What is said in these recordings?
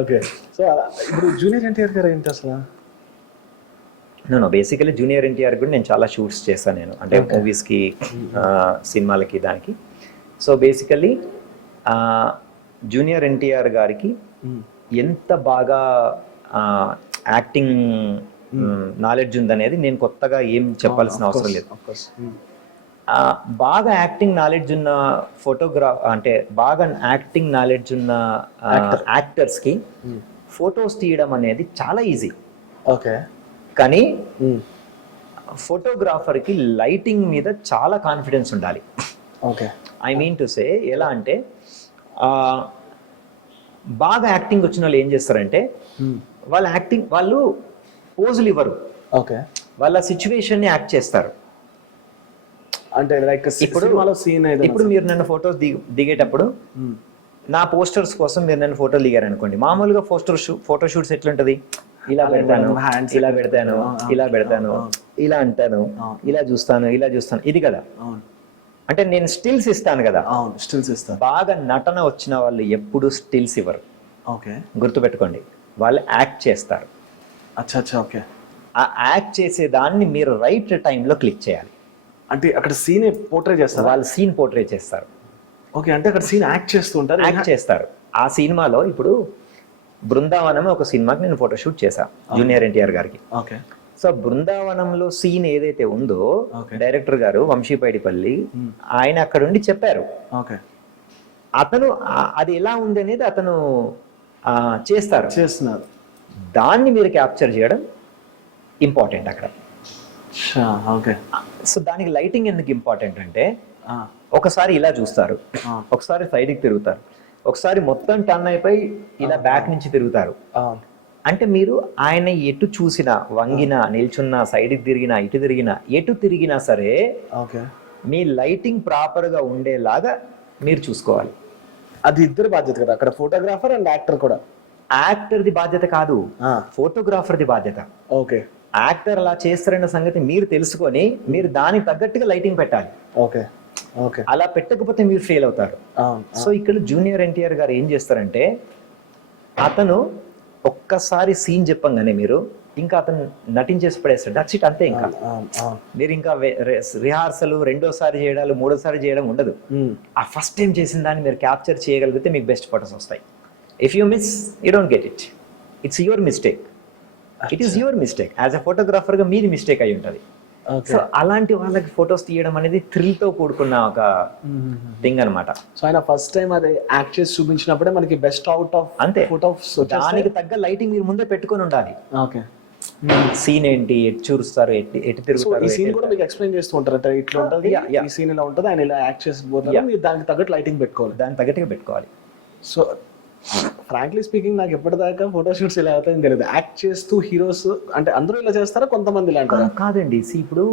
Okay. So ఇప్పుడు junior NTR గారు ఏంటి అసలు? నేను బేసికలీ జూనియర్ ఎన్టీఆర్ కూడా నేను చాలా షూట్స్ చేశాను నేను, అంటే మూవీస్కి, సినిమాలకి, దానికి. సో బేసికలీ జూనియర్ ఎన్టీఆర్ గారికి ఎంత బాగా యాక్టింగ్ నాలెడ్జ్ ఉందనేది నేను కొత్తగా ఏం చెప్పాల్సిన అవసరం లేదు. బాగా యాక్టింగ్ నాలెడ్జ్ ఉన్న అంటే బాగా యాక్టింగ్ నాలెడ్జ్ ఉన్న యాక్టర్స్కి ఫొటోస్ తీయడం అనేది చాలా ఈజీ. ఓకే. కానీ ఫోటోగ్రాఫర్కి లైటింగ్ మీద చాలా కాన్ఫిడెన్స్ ఉండాలి. Okay. I mean to say, ఎలా అంటే బాగా యాక్టింగ్ వచ్చిన వాళ్ళు ఏం చేస్తారంటే వాళ్ళు పోజులు ఇవ్వరు. ఓకే. వాళ్ళ సిచ్యువేషన్ని యాక్ట్ చేస్తారు. అంటే లైక్ ఇప్పుడు మీరు నన్ను ఫొటోస్ దిగేటప్పుడు నా పోస్టర్స్ కోసం మీరు నన్ను ఫోటోలు దిగారు అనుకోండి, మామూలుగా ఫోటో షూట్స్ ఎట్లుంటది, ఇలా పెడతాను, ఇలా పెడతాను, ఇలా పెడతాను, ఇలా అంటాను, ఇలా చూస్తాను, ఇలా చూస్తాను, ఇది కదా. అంటే నేను స్టిల్స్ ఇస్తాను కదా. స్టిల్స్ ఇస్తాను. బాగా నటన వచ్చిన వాళ్ళు ఎప్పుడు స్టిల్స్ ఇవ్వరు. ఓకే. గుర్తుపెట్టుకోండి, వాళ్ళు యాక్ట్ చేస్తారు. అచ్చా అచ్చా. ఓకే. ఆ యాక్ట్ చేసే దాన్ని మీరు రైట్ టైంలో క్లిక్ చేయాలి. అంటే అక్కడ సీన్ పోర్ట్రే చేస్తారు, వాళ్ళు సీన్ పోర్ట్రే చేస్తారు. ఓకే. అంటే అక్కడ సీన్ యాక్ట్ చేస్తూ ఉంటారు, యాక్ట్ చేస్తారు. ఆ సినిమాలో ఇప్పుడు బృందావనం ఒక సినిమాకి నేను ఫోటోషూట్ చేశాను జూనియర్ ఎన్టీఆర్ గారికి. ఓకే. సో బృందావనంలో సీన్ ఏదైతే ఉందో డైరెక్టర్ గారు వంశీపైడిపల్లి ఆయన అక్కడ ఉండి చెప్పారు. ఓకే. అతను అది ఎలా ఉంది అనేది అతను చేస్తున్నారు. దాన్ని మీరు క్యాప్చర్ చేయడం ఇంపార్టెంట్ అక్కడ. ఓకే. సో దానికి లైటింగ్ ఎందుకు ఇంపార్టెంట్ అంటే ఒకసారి ఇలా చూస్తారు, ఒకసారి సైడ్కి తిరుగుతారు, ఒకసారి మొత్తం టర్న్ అయిపోయి ఇలా బ్యాక్ నుంచి తిరుగుతారు. అంటే మీరు ఆయన ఎటు చూసినా, వంగినా, నిల్చున్నా, సైడ్కి తిరిగినా, ఇటు తిరిగినా, ఎటు తిరిగినా సరే మీ లైటింగ్ ప్రాపర్గా ఉండేలాగా మీరు చూసుకోవాలి. అది ఇద్దరు బాధ్యత కదా, అక్కడ ఫోటోగ్రాఫర్ అండ్ యాక్టర్ కూడా. యాక్టర్ది బాధ్యత కాదు, ఫోటోగ్రాఫర్ది బాధ్యత. ఓకే. యాక్టర్ అలా చేస్తారన్న సంగతి మీరు తెలుసుకొని మీరు దానికి తగ్గట్టుగా లైటింగ్ పెట్టాలి. ఓకే. ఓకే. అలా పెట్టకపోతే మీరు ఫెయిల్ అవుతారు. సో ఇక్కడ జూనియర్ ఎన్టీఆర్ గారు ఏం చేస్తారంటే అతను ఒక్కసారి సీన్ చెప్పంగానే మీరు ఇంకా అతను నటించేసి పడేస్తాడు. దట్స్ ఇట్, అంతే. ఇంకా మీరు ఇంకా రిహార్సల్ రెండోసారి చేయడాలు, మూడోసారి చేయడం ఉండదు. ఆ ఫస్ట్ టైం చేసిన దాన్ని మీరు క్యాప్చర్ చేయగలిగితే మీకు బెస్ట్ ఫోటోస్ వస్తాయి. If you miss, you don't get it. It's your mistake. It is your mistake. As a ఫోటోగ్రాఫర్గా మీది మిస్టేక్ అయి ఉంటుంది. సో అలాంటి వాళ్ళకి ఫొటోస్ తీయడం అనేది థ్రిల్ తో కూడుకున్న ఒక థింగ్ అనమాట. సో ఆయన ఫస్ట్ టైం అది యాక్ట్ చేసి చూపించినప్పుడే మనకి బెస్ట్ అవుట్ ఆఫ్ అంతే. ఫోటోస్ దానికి తగ్గ లైటింగ్ మీరు ముందే పెట్టుకొని ఉండాలి. ఓకే. సీన్ ఏంటి, ఎటు చూస్తారు, ఎటు తిరుగుతారు. ఈ సీన్ కూడా మీకు ఎక్స్ప్లెయిన్ చేస్తూ ఉంటారు, అంటే ఇట్లా ఉంటుంది, ఈ సీన్ ఇలా ఉంటుంది, ఆయన ఇలా యాక్ట్ చేసి పోతారు, మీరు దానికి తగ్గట్టు లైటింగ్ పెట్టుకోవాలి, దానికి తగ్గట్టుగా పెట్టుకోవాలి. సో ఫ్రాంక్లీ స్పీకింగ్ నాకు ఎప్పటిదాకా ఫోటోషూట్స్ ఇలా అవుతాయని తెలియదు. యాక్ట్ చేస్తూ హీరోస్ అంటే అందరూ ఇలా చేస్తారా, కొంతమంది ఇలా అంటారా? కాదండి. ఇప్పుడు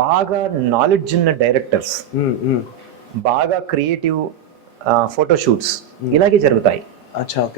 బాగా నాలెడ్జ్ ఉన్న డైరెక్టర్స్, బాగా క్రియేటివ్ ఫోటోషూట్స్ ఇలాగే జరుగుతాయి. అచ్చా. ఓకే.